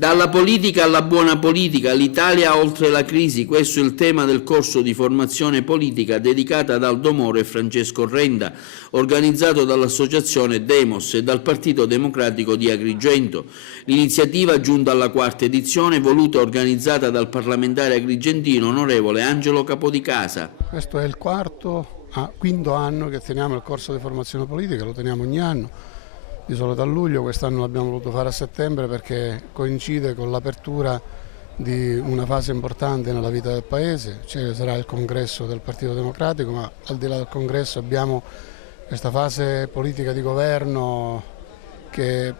Dalla politica alla buona politica, l'Italia oltre la crisi, questo è il tema del corso di formazione politica dedicata ad Aldo Moro e Francesco Renda, organizzato dall'associazione Demos e dal Partito Democratico di Agrigento. L'iniziativa, giunta alla quarta edizione, voluta e organizzata dal parlamentare agrigentino onorevole Angelo Capodicasa. Questo è il quinto anno che teniamo il corso di formazione politica, lo teniamo ogni anno. Di solito a luglio, quest'anno l'abbiamo voluto fare a settembre perché coincide con l'apertura di una fase importante nella vita del Paese, cioè sarà il congresso del Partito Democratico, ma al di là del congresso abbiamo questa fase politica di governo che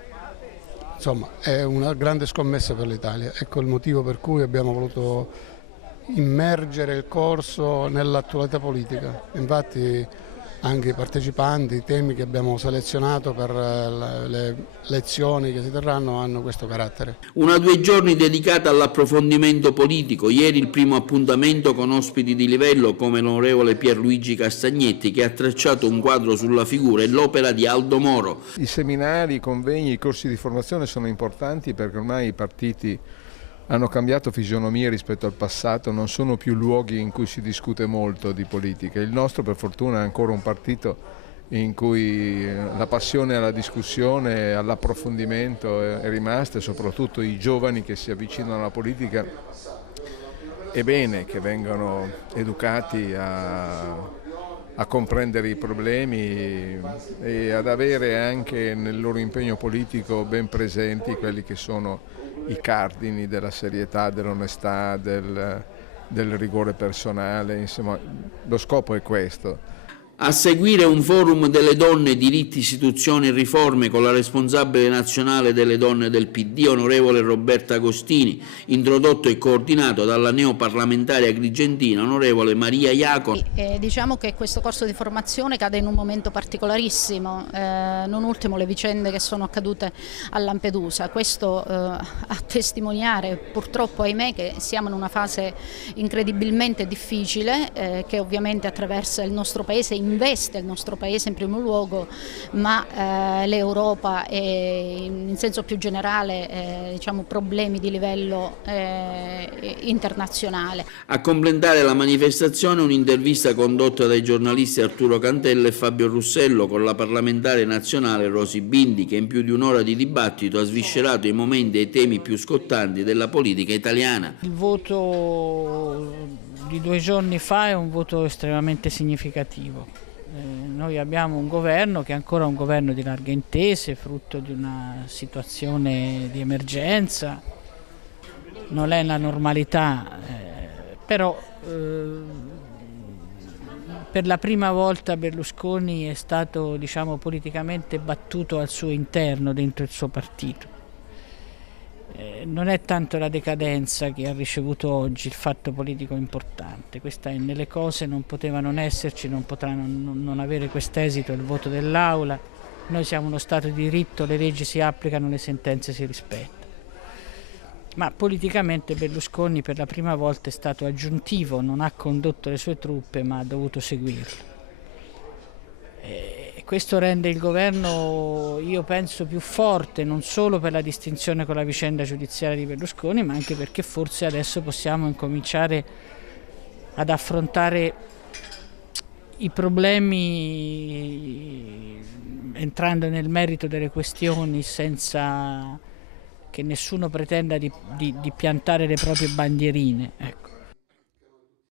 insomma è una grande scommessa per l'Italia. Ecco il motivo per cui abbiamo voluto immergere il corso nell'attualità politica. Infatti anche i partecipanti, i temi che abbiamo selezionato per le lezioni che si terranno hanno questo carattere. Una 2 giorni dedicata all'approfondimento politico. Ieri il primo appuntamento con ospiti di livello come l'onorevole Pierluigi Castagnetti, che ha tracciato un quadro sulla figura e l'opera di Aldo Moro. I seminari, i convegni, i corsi di formazione sono importanti perché ormai i partiti hanno cambiato fisionomia rispetto al passato, non sono più luoghi in cui si discute molto di politica. Il nostro per fortuna è ancora un partito in cui la passione alla discussione, all'approfondimento è rimasta, e soprattutto i giovani che si avvicinano alla politica è bene che vengano educati a comprendere i problemi e ad avere anche nel loro impegno politico ben presenti quelli che sono i cardini della serietà, dell'onestà, del rigore personale, insomma lo scopo è questo. A seguire un forum delle donne, diritti, istituzioni e riforme con la responsabile nazionale delle donne del PD, onorevole Roberta Agostini, introdotto e coordinato dalla neoparlamentare agrigentina, onorevole Maria Iacono. Diciamo che questo corso di formazione cade in un momento particolarissimo, non ultimo le vicende che sono accadute a Lampedusa. Questo a testimoniare purtroppo, ahimè, che siamo in una fase incredibilmente difficile che ovviamente attraversa il nostro Paese, investe il nostro Paese in primo luogo, ma l'Europa e in senso più generale diciamo problemi di livello internazionale. A completare la manifestazione un'intervista condotta dai giornalisti Arturo Cantella e Fabio Russello con la parlamentare nazionale Rosy Bindi, che in più di un'ora di dibattito ha sviscerato i momenti e i temi più scottanti della politica italiana. Il voto di 2 giorni fa è un voto estremamente significativo. Noi abbiamo un governo che è ancora un governo di larghe intese, frutto di una situazione di emergenza, non è la normalità, però per la prima volta Berlusconi è stato, diciamo, politicamente battuto al suo interno, dentro il suo partito. Non è tanto la decadenza che ha ricevuto oggi, il fatto politico importante. Questa è nelle cose, non poteva non esserci, non potrà non avere quest'esito il voto dell'Aula. Noi siamo uno Stato di diritto, le leggi si applicano, le sentenze si rispettano. Ma politicamente Berlusconi per la prima volta è stato aggiuntivo, non ha condotto le sue truppe ma ha dovuto seguirlo. Questo rende il governo, io penso, più forte, non solo per la distinzione con la vicenda giudiziaria di Berlusconi, ma anche perché forse adesso possiamo incominciare ad affrontare i problemi entrando nel merito delle questioni senza che nessuno pretenda di piantare le proprie bandierine. Ecco.